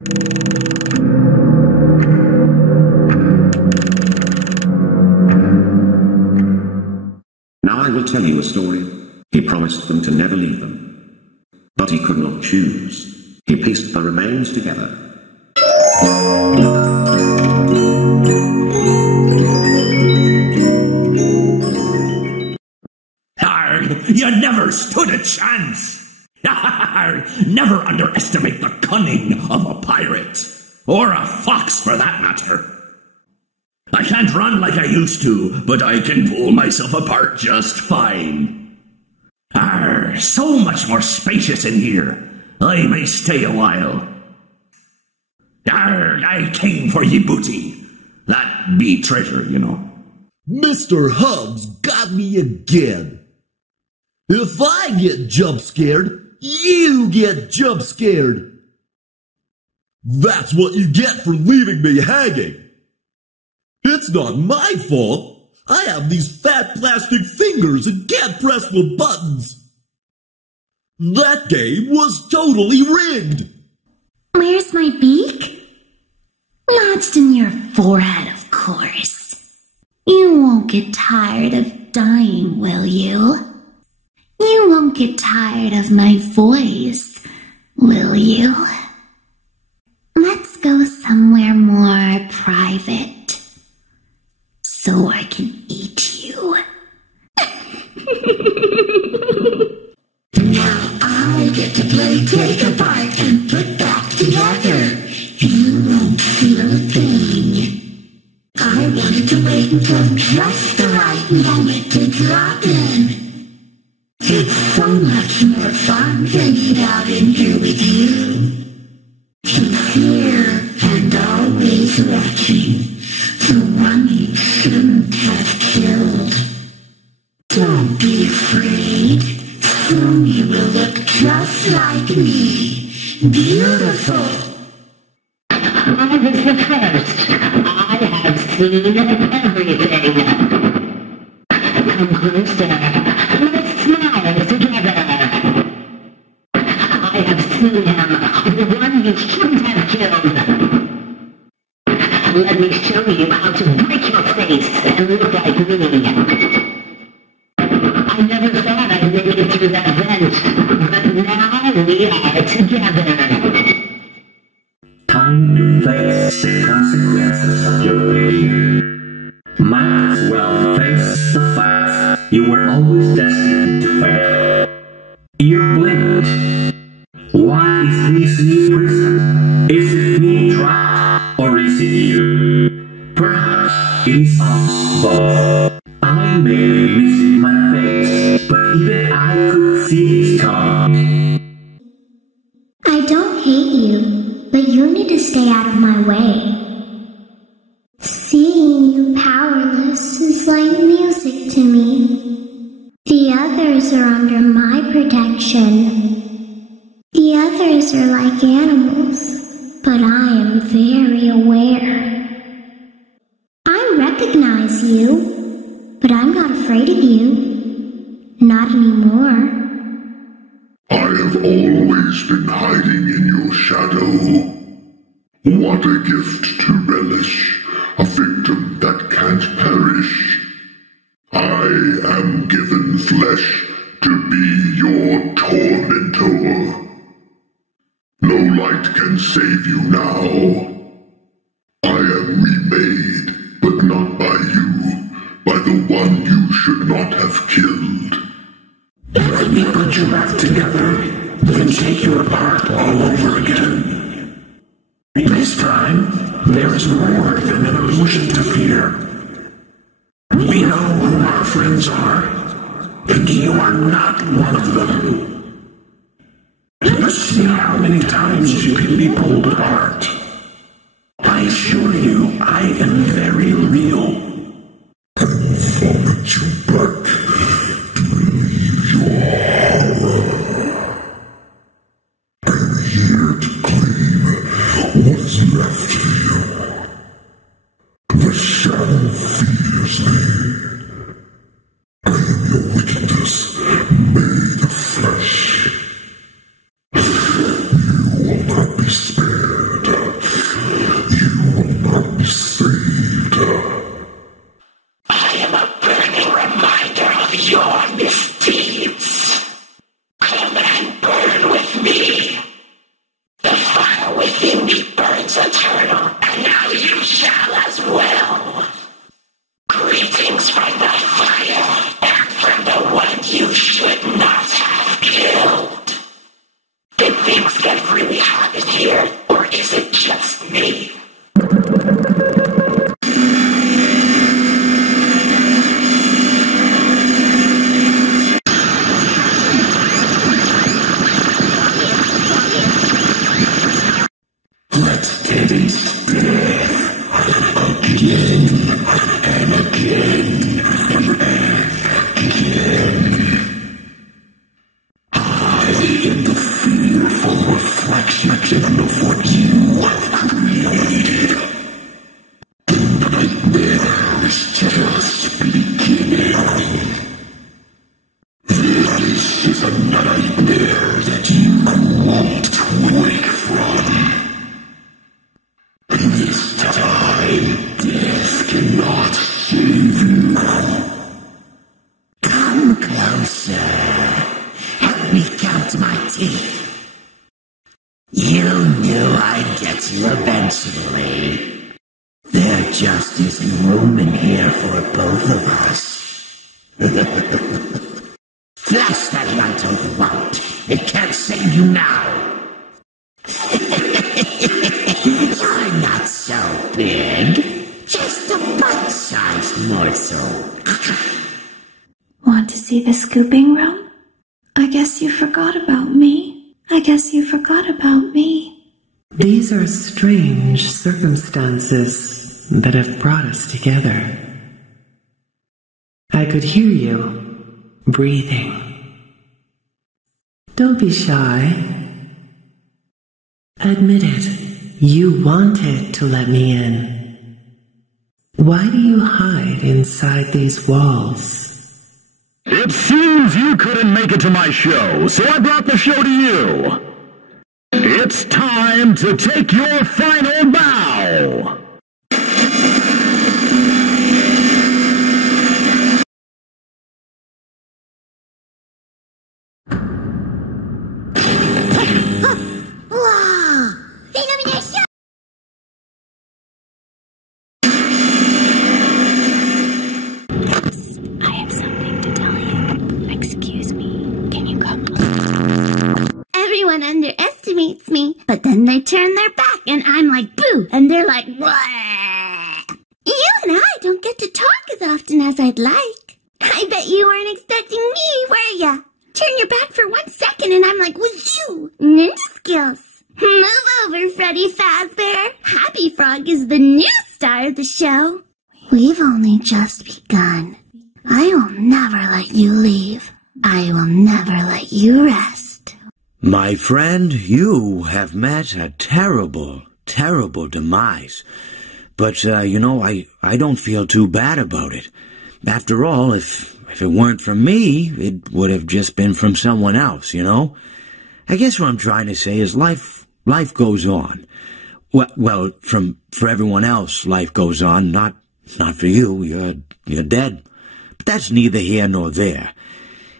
Now I will tell you a story. He promised them to never leave them. But he could not choose. He pieced the remains together. You never stood a chance! Never underestimate the cunning of a pirate, or a fox for that matter. I can't run like I used to, but I can pull myself apart just fine. So much more spacious in here. I may stay a while. I came for ye booty. That be treasure, you know. Mr. Hubbs got me again. If I get jump scared, you get jump scared. That's what you get for leaving me hanging. It's not my fault. I have these fat plastic fingers and can't press the buttons. That game was totally rigged. Where's my beak? Lodged in your forehead, of course. You won't get tired of dying, will you? You won't get tired of my voice, will you? Let's go somewhere more private, so I can eat you. Now I get to play take apart and put back together. You won't feel a thing. I wanted to wait until just the right moment to drop in. It's so much more fun than it out in here with you. Sincere and always watching, the one you shouldn't have killed. Don't be afraid. Soon you will look just like me. Beautiful. I was the first. I have seen everything. Come closer. Let's smile together. I have seen him, the one you shouldn't have killed. Let me show you how to break your face and look like me. I never thought I'd make it through that vent, but now we are together. Time to face the consequences of your failure. Might as well face the fact you were always destined to fail. You're blinked. What is this new prison? Is it me trapped, or is it you? Perhaps it's us both. I may be missing my face, but even I could see his tongue. I don't hate you, but you need to stay out of my way. Seeing you powerless is like music to me. The others are under my protection. The others are like animals, but I am very aware. I recognize you, but I'm not afraid of you. Not anymore. I have always been hiding in your shadow. What a gift to relish, a victim that can't perish. I am given flesh to be your tormentor. No light can save you now. I am remade, but not by you, by the one you should not have killed. Let me put you back together, then take you apart all over again. This time, there is more than an illusion to fear. We know who our friends are, and you are not one of them. Let's see how many times you can be pulled apart. I assure you, I am very real. I will vomit you back to relieve your horror. I am here to claim what is left of you. The shadow fears me. I am your wickedness made of flesh. You will not be spared. within me burns eternal, and now you shall as well. Greetings from the fire, and from the one you should not have killed. Did things get really hot in here, or is it just me? Let's get his death again and again and again. I am the fearful reflection of what you have created. The nightmare is just beginning. This is a nightmare that you won't wake from. This time, death cannot save you. Come closer. Help me count my teeth. You knew I'd get you eventually. There just isn't room in here for both of us. Flash that light over light. It can't save you now. You're not so big. Just a bite-sized morsel. Want to see the scooping room? I guess you forgot about me. These are strange circumstances that have brought us together. I could hear you breathing. Don't be shy. Admit it. You wanted to let me in. Why do you hide inside these walls? It seems you couldn't make it to my show, so I brought the show to you. It's time to take your final bow. Everyone underestimates me, but then they turn their back and I'm like, boo, and they're like, wah. You and I don't get to talk as often as I'd like. I bet you weren't expecting me, were ya? Turn your back for 1 second and I'm like, wazoo, ninja skills. Move over, Freddy Fazbear. Happy Frog is the new star of the show. We've only just begun. I will never let you leave. I will never let you rest. My friend, you have met a terrible, terrible demise. But, I don't feel too bad about it. After all, if it weren't from me, it would have just been from someone else, I guess what I'm trying to say is life goes on. Well, for everyone else, life goes on, not for you. You're dead. But that's neither here nor there.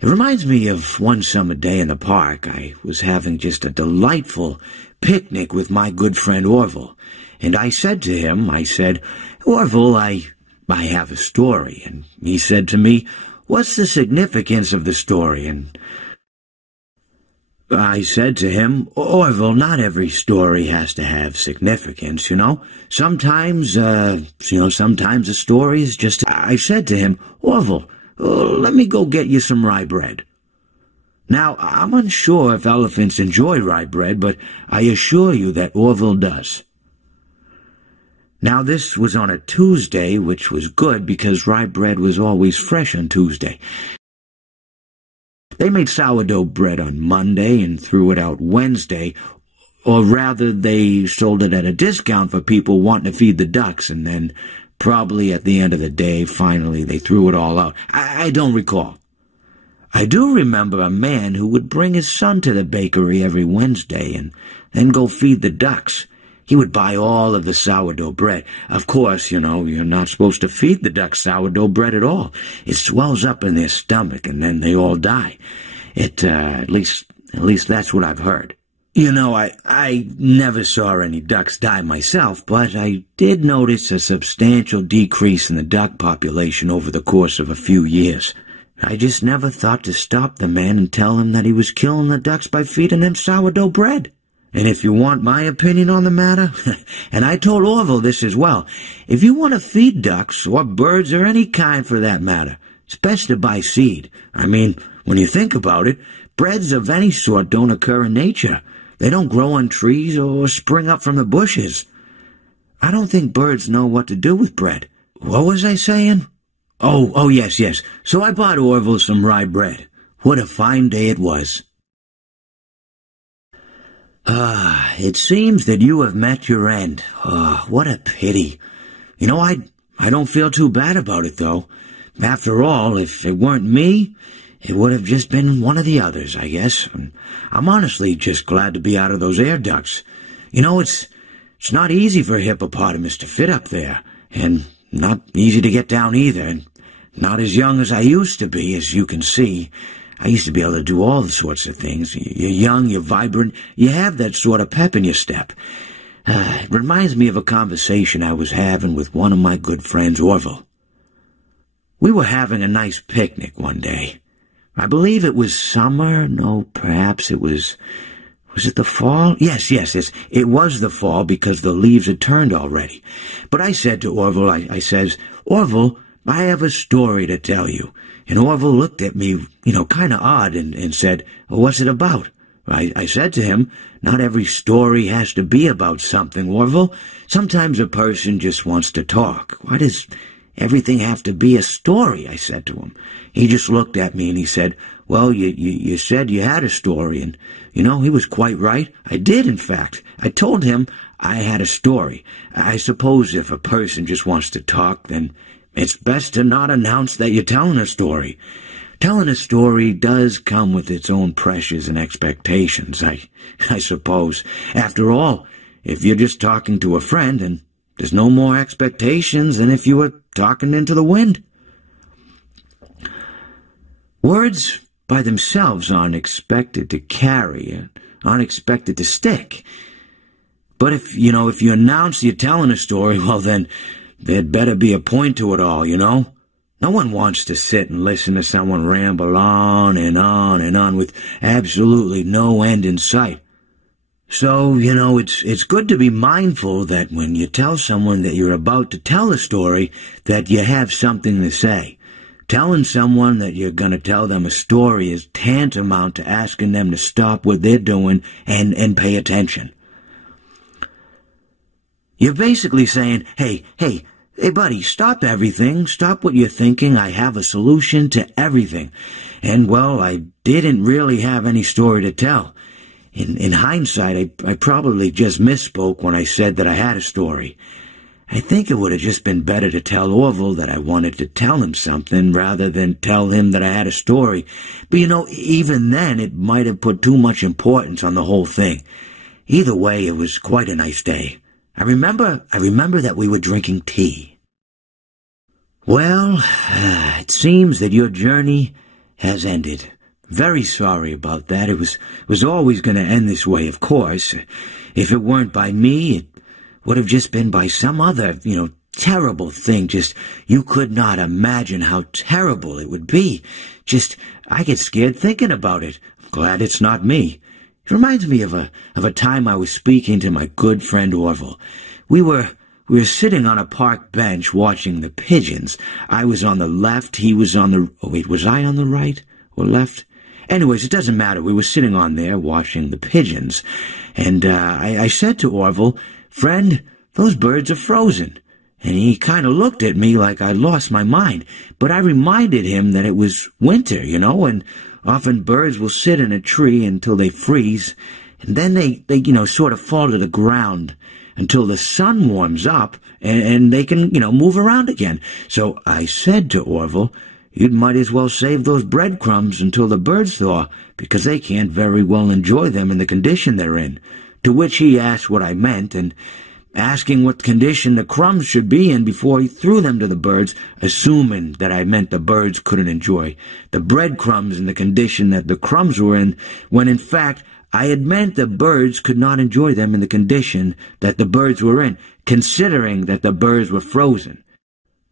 It reminds me of one summer day in the park. I was having just a delightful picnic with my good friend Orville. And I said to him, Orville, I have a story. And he said to me, what's the significance of the story? And I said to him, Orville, not every story has to have significance, Sometimes, sometimes a story is just... I said to him, Orville, let me go get you some rye bread. Now, I'm unsure if elephants enjoy rye bread, but I assure you that Orville does. Now, this was on a Tuesday, which was good because rye bread was always fresh on Tuesday. They made sourdough bread on Monday and threw it out Wednesday, or rather they sold it at a discount for people wanting to feed the ducks, and then probably at the end of the day, finally, they threw it all out. I don't recall. I do remember a man who would bring his son to the bakery every Wednesday and then go feed the ducks. He would buy all of the sourdough bread. Of course, you're not supposed to feed the ducks sourdough bread at all. It swells up in their stomach and then they all die. At least that's what I've heard. You know, I never saw any ducks die myself, but I did notice a substantial decrease in the duck population over the course of a few years. I just never thought to stop the man and tell him that he was killing the ducks by feeding them sourdough bread. And if you want my opinion on the matter, and I told Orville this as well, if you want to feed ducks, or birds, or any kind for that matter, it's best to buy seed. I mean, when you think about it, breads of any sort don't occur in nature. They don't grow on trees or spring up from the bushes. I don't think birds know what to do with bread. What was I saying? Oh, yes. So I bought Orville some rye bread. What a fine day it was. It seems that you have met your end. What a pity. You know, I don't feel too bad about it, though. After all, if it weren't me, it would have just been one of the others, I guess. I'm honestly just glad to be out of those air ducts. You know, it's not easy for a hippopotamus to fit up there, and not easy to get down either, and not as young as I used to be, as you can see. I used to be able to do all sorts of things. You're young, you're vibrant, you have that sort of pep in your step. It reminds me of a conversation I was having with one of my good friends, Orville. We were having a nice picnic one day. I believe it was summer. No, perhaps it was it the fall? Yes. It was the fall because the leaves had turned already. But I said to Orville, I says, Orville, I have a story to tell you. And Orville looked at me, kind of odd and said, well, what's it about? I said to him, not every story has to be about something, Orville. Sometimes a person just wants to talk. Why does everything have to be a story? I said to him. He just looked at me and he said, well, you said you had a story, and, he was quite right. I did, in fact. I told him I had a story. I suppose if a person just wants to talk, then it's best to not announce that you're telling a story. Telling a story does come with its own pressures and expectations, I suppose. After all, if you're just talking to a friend, and there's no more expectations than if you were talking into the wind. Words by themselves aren't expected to carry, aren't expected to stick. But if you announce you're telling a story, well then, there'd better be a point to it all, No one wants to sit and listen to someone ramble on and on and on with absolutely no end in sight. So, it's good to be mindful that when you tell someone that you're about to tell a story, that you have something to say. Telling someone that you're going to tell them a story is tantamount to asking them to stop what they're doing and pay attention. You're basically saying, hey, buddy, stop everything. Stop what you're thinking. I have a solution to everything. And, well, I didn't really have any story to tell. In hindsight, I probably just misspoke when I said that I had a story. I think it would have just been better to tell Orville that I wanted to tell him something rather than tell him that I had a story. But, even then, it might have put too much importance on the whole thing. Either way, it was quite a nice day. I remember that we were drinking tea. Well, it seems that your journey has ended. Very sorry about that. It was always going to end this way, of course. If it weren't by me, it would have just been by some other, terrible thing. Just, you could not imagine how terrible it would be. Just, I get scared thinking about it. I'm glad it's not me. It reminds me of a time I was speaking to my good friend Orville. We were sitting on a park bench watching the pigeons. I was on the left, he was on the... Oh, wait, was I on the right or left? Anyways, it doesn't matter. We were sitting on there watching the pigeons. And I said to Orville, friend, those birds are frozen. And he kind of looked at me like I lost my mind. But I reminded him that it was winter, and often birds will sit in a tree until they freeze, and then they sort of fall to the ground until the sun warms up, and they can, move around again. So I said to Orville, you might as well save those breadcrumbs until the birds thaw, because they can't very well enjoy them in the condition they're in. To which he asked what I meant, and asking what condition the crumbs should be in before he threw them to the birds, assuming that I meant the birds couldn't enjoy the breadcrumbs in the condition that the crumbs were in, when in fact I had meant the birds could not enjoy them in the condition that the birds were in, considering that the birds were frozen.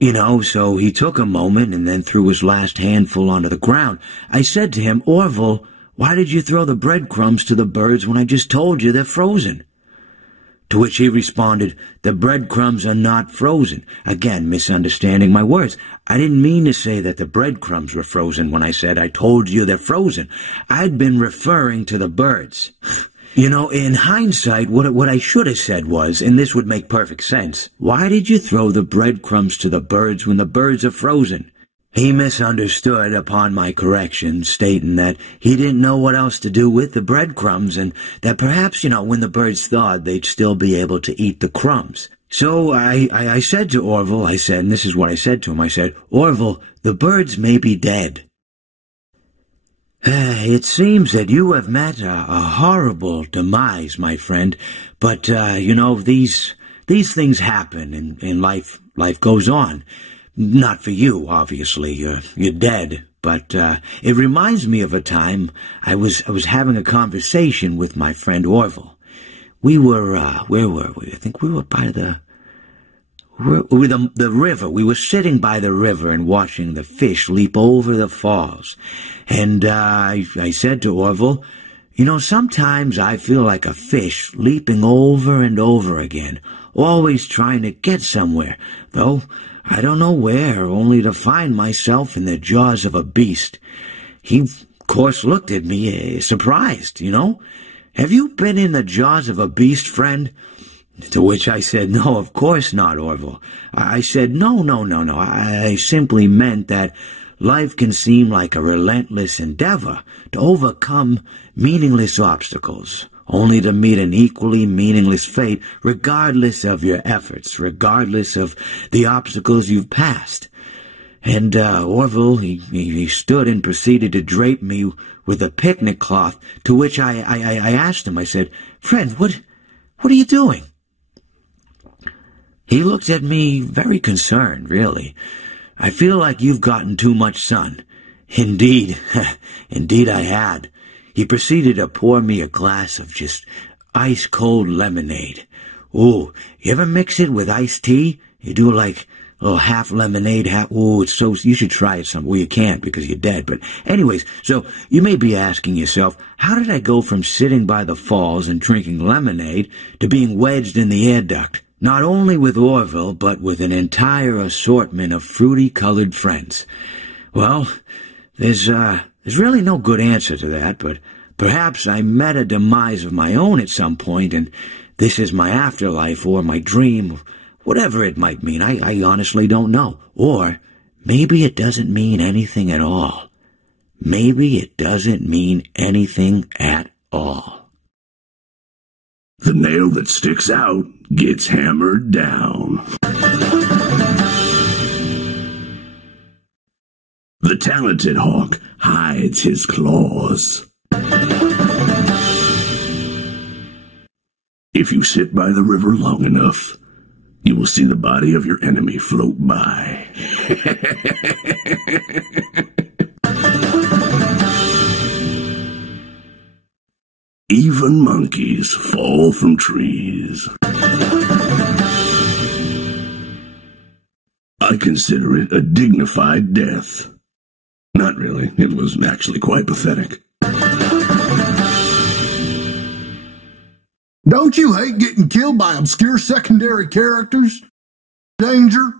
You know, so he took a moment and then threw his last handful onto the ground. I said to him, "Orville, why did you throw the breadcrumbs to the birds when I just told you they're frozen?" To which he responded, "The breadcrumbs are not frozen." Again, misunderstanding my words. I didn't mean to say that the breadcrumbs were frozen when I said I told you they're frozen. I'd been referring to the birds. You know, in hindsight, what I should have said was, and this would make perfect sense, "Why did you throw the breadcrumbs to the birds when the birds are frozen?" He misunderstood upon my correction, stating that he didn't know what else to do with the breadcrumbs, and that perhaps, you know, when the birds thawed, they'd still be able to eat the crumbs. So I said to Orville, I said, and this is what I said to him, I said, "Orville, the birds may be dead." It seems that you have met a horrible demise, my friend, but, you know, these things happen, and life goes on. Not for you, obviously. You're dead. But it reminds me of a time I was having a conversation with my friend Orville. We were, where were we? I think we were by the river. We were sitting by the river and watching the fish leap over the falls. And I said to Orville, "You know, sometimes I feel like a fish leaping over and over again, always trying to get somewhere, though I don't know where, only to find myself in the jaws of a beast." He, of course, looked at me, surprised, you know. "Have you been in the jaws of a beast, friend?" To which I said, "No, of course not, Orville." I said, No. I simply meant that life can seem like a relentless endeavor to overcome meaningless obstacles, only to meet an equally meaningless fate, regardless of your efforts, regardless of the obstacles you've passed. And Orville, he stood and proceeded to drape me with a picnic cloth, to which I asked him, I said, "Friend, what are you doing?" He looked at me very concerned, really. "I feel like you've gotten too much sun." Indeed, indeed I had. He proceeded to pour me a glass of just ice-cold lemonade. Ooh, you ever mix it with iced tea? You do like a little half lemonade, half... Ooh, it's so... You should try it some... Well, you can't because you're dead. But anyways, so you may be asking yourself, how did I go from sitting by the falls and drinking lemonade to being wedged in the air duct? Not only with Orville, but with an entire assortment of fruity-colored friends. Well, there's really no good answer to that, but perhaps I met a demise of my own at some point, and this is my afterlife or my dream, whatever it might mean. I honestly don't know. Or maybe it doesn't mean anything at all. Maybe it doesn't mean anything at all. The nail that sticks out gets hammered down. The talented hawk hides his claws. If you sit by the river long enough, you will see the body of your enemy float by. Even monkeys fall from trees. I consider it a dignified death. Not really. It was actually quite pathetic. Don't you hate getting killed by obscure secondary characters? Danger?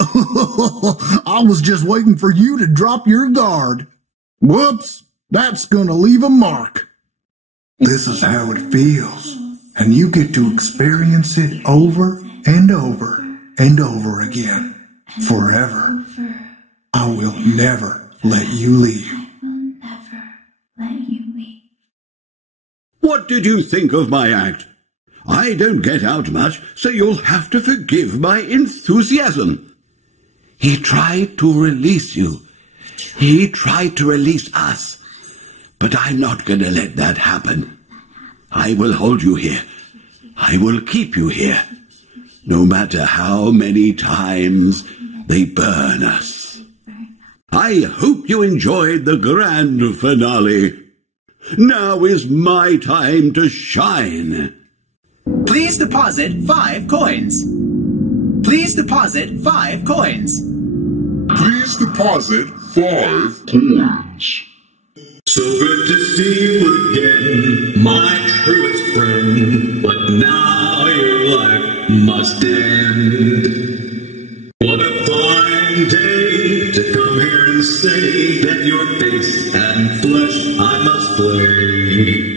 I was just waiting for you to drop your guard. Whoops, that's gonna leave a mark. This is how it feels, and you get to experience it over and over and over again, forever. I will never let you leave. What did you think of my act? I don't get out much, so you'll have to forgive my enthusiasm. He tried to release you. He tried to release us. But I'm not going to let that happen. I will hold you here. I will keep you here, no matter how many times they burn us. I hope you enjoyed the grand finale. Now is my time to shine. Please deposit 5 coins. Please deposit 5 coins. Please deposit 5 coins. So good to see you again, my truest friend. But now your life must end. What a fine day to come here and say that your face and flesh I must play.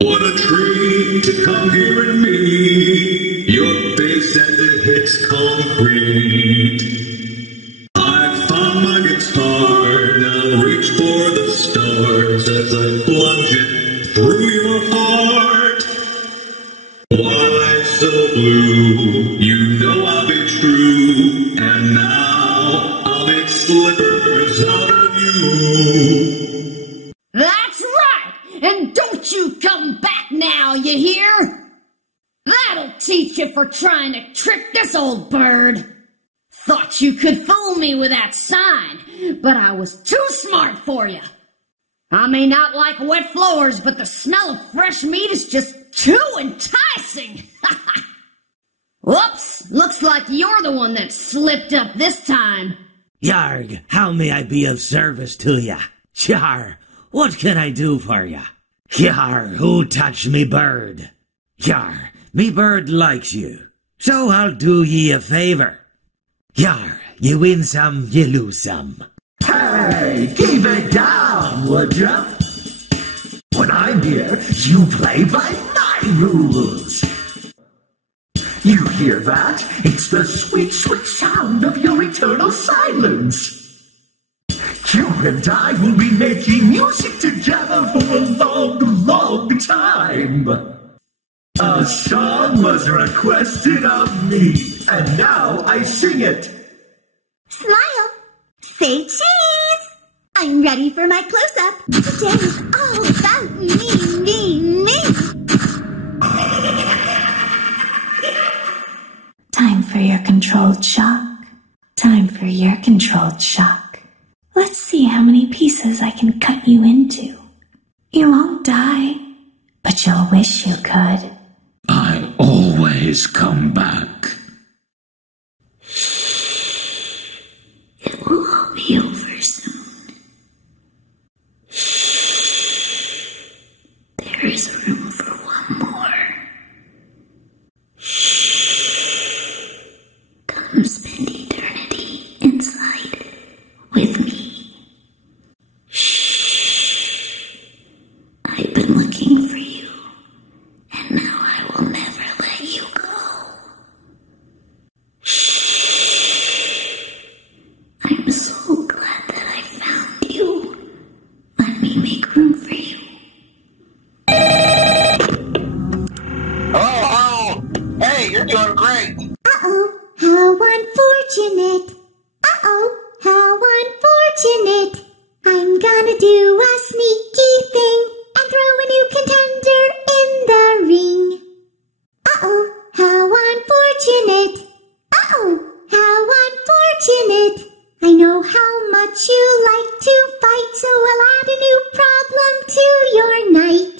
What a treat to come here and meet your face as it hits concrete. I found my guitar, now reach for the stars as I plunge it through your heart. Why so blue? You know I'll be true, and now I'll make slippers out of you. That's right! And don't you come back now, you hear? That'll teach you for trying to trick this old bird. Thought you could fool me with that sign, but I was too smart for you. I may not like wet floors, but the smell of fresh meat is just too enticing. Whoops, looks like you're the one that slipped up this time. Yarg, how may I be of service to ya? Yar, what can I do for ya? Yar, who touched me bird? Yar, me bird likes you, so I'll do ye a favor. Yar, you win some, you lose some. Hey, keep it down, would ya? When I'm here, you play by my rules. You hear that? It's the sweet, sweet sound of your eternal silence. You and I will be making music together for a long, long time. A song was requested of me, and now I sing it. Smile. Say cheese. I'm ready for my close-up. Today's all about me. Time for your controlled shock. Time for your controlled shock. Let's see how many pieces I can cut you into. You won't die, but you'll wish you could. I always come back. It will all be over soon. There is room for one more. Come spend eternity inside with me. I've been looking for you, and now I will never let you go. I'm so glad that I found you. Let me make room for you. Oh, hey, you're doing great. Uh-oh, how unfortunate. Uh-oh, how unfortunate. I'm gonna do a sneaky thing and throw a new contender in the ring. Uh-oh, how unfortunate. Uh-oh, how unfortunate. I know how much you like to fight, so I'll add a new problem to your night.